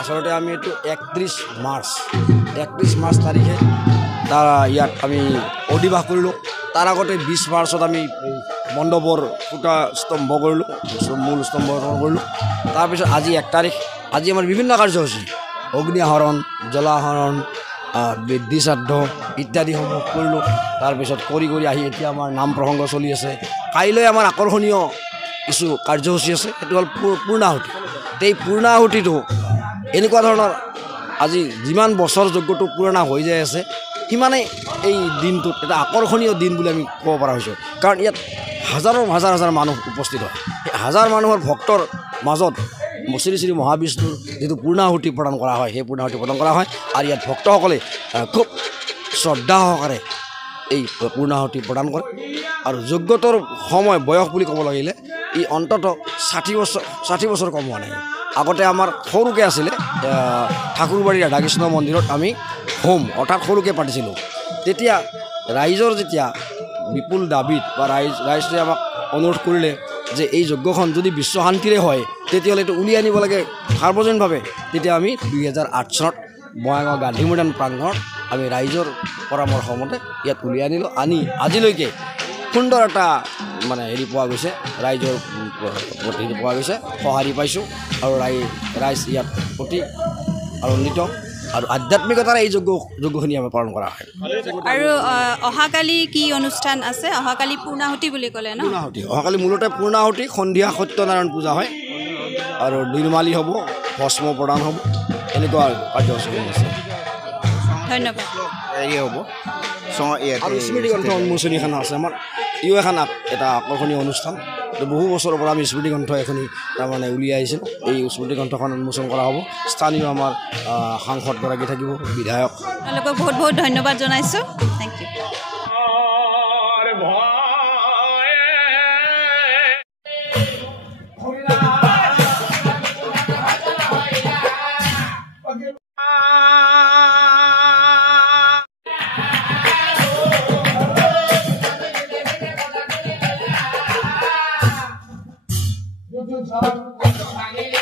আসলে আমি একটু 31 মাৰ্চ তাৰিখে তাৰা ইয়াত আমি অধিবাস কৰিলোঁ। তাৰ আগতে 20 মাৰ্চত আমি মণ্ডপৰ খুঁটা স্তম্ভ কৰিলোঁ, মূল স্তম্ভ কৰিলোঁ। তাৰপিছত আজি 1 তাৰিখ, আজি আমাৰ বিভিন্ন কাৰ্যসূচী অগ্নি আহৰণ, জলাহৰণ, বৃদ্ধি শ্ৰাদ্ধ ইত্যাদিসমূহ কৰিলোঁ। তাৰপিছত কৰি আহি এতিয়া আমাৰ নাম প্ৰসংগ চলি আছে। কাইলৈ আমাৰ আকৰ্ষণীয় কিছু কাৰ্যসূচী আছে, সেইটো হ'ল পূৰ্ণাহুতি। এই পূৰ্ণাহুতিটো এনেকুৱা ধৰণৰ আজি যিমান বছৰ যজ্ঞটো পুৰণা হৈ যাই আছে সিমানেই এই দিনটোত এটা আকৰ্ষণীয় দিন বুলি আমি ক'ব পৰা হৈছোঁ। কাৰণ ইয়াত হাজাৰ মানুহ উপস্থিত হয়। এই হাজাৰ মানুহৰ ভক্তৰ মাজত শ্ৰী শ্ৰী মহাবিষ্ণুৰ যিটো পূৰ্ণাহুতি প্ৰদান কৰা হয়, সেই পূৰ্ণাহুতি প্ৰদান কৰা হয়। আৰু ইয়াত ভক্তসকলে খুব শ্ৰদ্ধা সহকাৰে এই পূৰ্ণাহুতি প্ৰদান কৰে। আৰু যজ্ঞটোৰ সময় বয়স বুলি ক'ব লাগিলে ই অন্ততঃ 60 বছৰ কম হোৱা নাই। আগতে আমাৰ সৰুকৈ আছিলে ঠাকুৰবাৰী ৰাধাকৃষ্ণ মন্দিৰত আমি হোম অৰ্থাৎ সৰুকৈ পাতিছিলোঁ। তেতিয়া ৰাইজৰ যেতিয়া বিপুল দাবীত বা ৰাইজে আমাক অনুৰোধ কৰিলে যে এই যজ্ঞখন যদি বিশ্ব শান্তিৰে হয় তেতিয়াহ'লে এইটো উলিয়াই আনিব লাগে সাৰ্বজনীনভাৱে। তেতিয়া আমি 2008 চনত বঙাইগাঁও গান্ধী মৈদান প্ৰাংগণত আমি ৰাইজৰ পৰামৰ্শ মতে ইয়াত উলিয়াই আনিলোঁ। আনি আজিলৈকে সুন্দৰ এটা মানে পোৱা গৈছে, ৰাইজৰ পোৱা গৈছে, সঁহাৰি পাইছোঁ। আৰু ৰাইজ ইয়াত অতি আনন্দিত আৰু আধ্যাত্মিকতাৰে এই যজ্ঞখিনি আমাৰ পালন কৰা হয়। আৰু অহাকালি কি অনুষ্ঠান আছে? অহাকালি পূৰ্ণাহুতি বুলি ক'লে ন? পূৰ্ণাহুতি অহাকালি মূলতে পূৰ্ণাহুতি, সন্ধিয়া সত্যনাৰায়ণ পূজা হয় আৰু নিৰ্মালী হ'ব, ভস্ম প্ৰদান হ'ব, এনেকুৱা কাৰ্যসূচী আছে। ধন্যবাদ। এয়ে হ'ব আৰু স্মৃতিগ্ৰন্থ উন্মোচনী এখন আছে আমাৰ, ইও এখন এটা আকৰ্ষণীয় অনুষ্ঠান। বহু বছৰৰ পৰা আমি স্মৃতিগ্ৰন্থ এখনি তাৰমানে উলিয়াই আহিছিলোঁ। এই স্মৃতিগ্ৰন্থখন উন্মোচন কৰা হ'ব। স্থানীয় আমাৰ সাংসদগৰাকী থাকিব, বিধায়ক। তেওঁলোকক বহুত ধন্যবাদ জনাইছোঁ। Thank you. Good job.